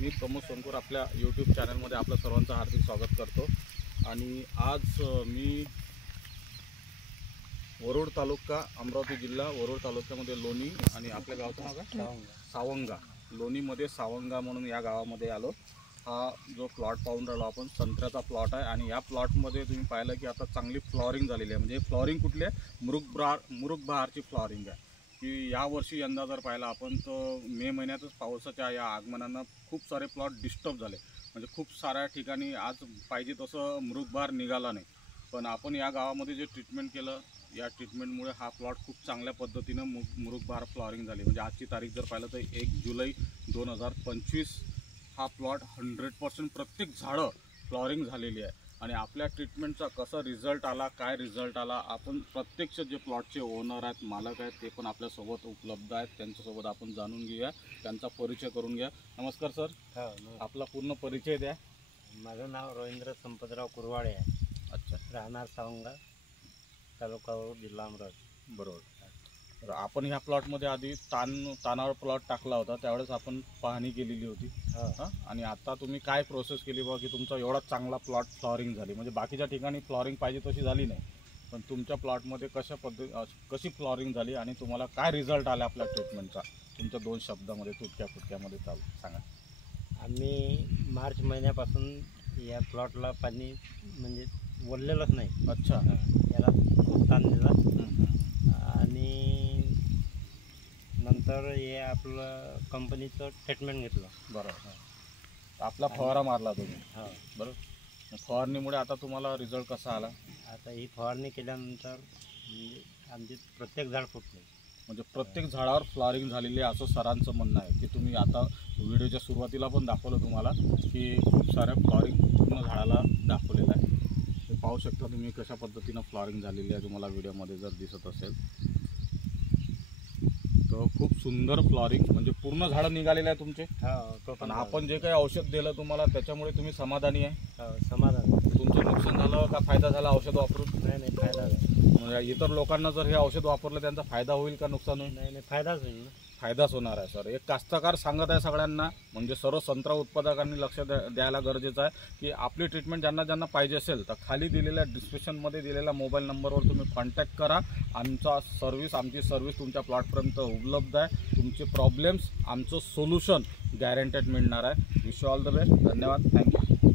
मी प्रमोद सोनकर आपल्या यूट्यूब चॅनलमध्ये आपलं सर्वांचं हार्दिक स्वागत करतो। आणि आज मी वरोड तालुका अमरावती जिल्हा वरोड तालुक्यामध्ये लोणी आणि आपल्या गावचं नाव काय सावंगा लोणीमध्ये सावंगा म्हणून या गावामध्ये आलो। हा जो प्लॉट पाहून राहिलो आपण संत्र्याचा प्लॉट आहे आणि या प्लॉटमध्ये तुम्ही पाहिलं की आता चांगली फ्लॉरिंग झालेली आहे। म्हणजे फ्लॉरिंग कुठली आहे मुरुग बहारची फ्लॉरिंग आहे की यावर्षी यंदा जर पाहिलं आपण तर मे महिन्यातच पावसाच्या या आगमनानं खूप सारे प्लॉट डिस्टर्ब झाले। म्हणजे खूप साऱ्या ठिकाणी आज पाहिजे तसं मुरुग बहार निघाला नाही। पण आपण या गावामध्ये जे ट्रीटमेंट केलं या ट्रीटमेंटमुळे हा प्लॉट खूप चांगल्या पद्धतीनं मुरुग बहार फ्लॉरिंग झाली। म्हणजे आजची तारीख जर पाहिलं तर 1 जुलै 2025 हा प्लॉट 100% प्रत्येक झाडं फ्लॉरिंग झालेली आहे। आणि आपल्या ट्रीटमेंटचा कसा रिझल्ट आला काय रिझल्ट आला आपण प्रत्यक्ष जे प्लॉटचे ओनर आहेत मालक आहेत ते पण आपल्यासोबत उपलब्ध आहेत, त्यांच्यासोबत आपण जाणून घेऊया, त्यांचा परिचय करून घ्या। नमस्कार सर। आपला पूर्ण परिचय द्या। माझं नाव रवींद्र संपतराव कुरवाडे आहे। अच्छा, राहणार सावंगा तालुका वरोड जिल्हा अमरावती। बरोबर। तर आपण ह्या प्लॉटमध्ये आधी तानावर प्लॉट टाकला होता त्यावेळेस आपण पाहणी केलेली होती। आणि आता तुम्ही काय प्रोसेस केली बघा की तुमचा एवढा चांगला प्लॉट फ्लॉरिंग झाली। म्हणजे बाकीच्या ठिकाणी फ्लॉरिंग पाहिजे तशी झाली नाही पण तुमच्या प्लॉटमध्ये कशी फ्लॉरिंग झाली आणि तुम्हाला काय रिझल्ट आला आपल्या ट्रीटमेंटचा तुमच्या 2 शब्दामध्ये तुटक्यामध्ये सांगा। आम्ही मार्च महिन्यापासून या प्लॉटला पाणी म्हणजे वळलेलंच नाही। अच्छा, याला खूप ताण दिला आणि नंतर हे आपलं कंपनीचं ट्रीटमेंट घेतलं। बरोबर, आपला फवारा मारला तुम्ही। हो बरोबर। फवारणीमुळे आता तुम्हाला रिझल्ट कसा आला? आता ही फवारणी केल्यानंतर म्हणजे आमचे प्रत्येक झाड फुटले। म्हणजे प्रत्येक झाडावर फ्लॉरिंग झालेली आहे असं सरांचं म्हणणं आहे की तुम्ही आता व्हिडिओच्या सुरुवातीला पण दाखवलं तुम्हाला की खूप साऱ्या फ्लॉरिंग पूर्ण झाडाला दाखवलेलं आहे। ते पाहू शकता तुम्ही कशा पद्धतीनं फ्लॉरिंग झालेली आहे तुम्हाला व्हिडिओमध्ये जर दिसत असेल तर खूप सुंदर फ्लॉरिंग म्हणजे पूर्ण झाडं निघालेले आहे तुमचे। पण आपण जे काही औषध दिलं तुम्हाला त्याच्यामुळे तुम्ही समाधानी आहे? समाधान। तुमचं नुकसान झालं का फायदा झाला औषध वापरून? नाही फायदा झाला। म्हणजे इतर लोकांना जर हे औषध वापरलं त्यांचा फायदा होईल का नुकसान होईल? नाही फायदाच होईल ना। फायदाच होणार आहे सर। एक कास्तकार सांगत आहे सगळ्यांना म्हणजे सर्व संत्रा उत्पादकांनी लक्ष द्यायला गरजेचं आहे की आपली ट्रीटमेंट ज्यांना पाहिजे असेल तर खाली दिलेल्या डिस्क्रिप्शनमध्ये दिलेल्या मोबाईल नंबरवर तुम्ही कॉन्टॅक्ट करा। आमची सर्व्हिस तुमच्या प्लॉटपर्यंत उपलब्ध आहे। तुमचे प्रॉब्लेम्स आमचं सोल्युशन गॅरंटेड मिळणार आहे। Wish you all the best. धन्यवाद, थँक्यू।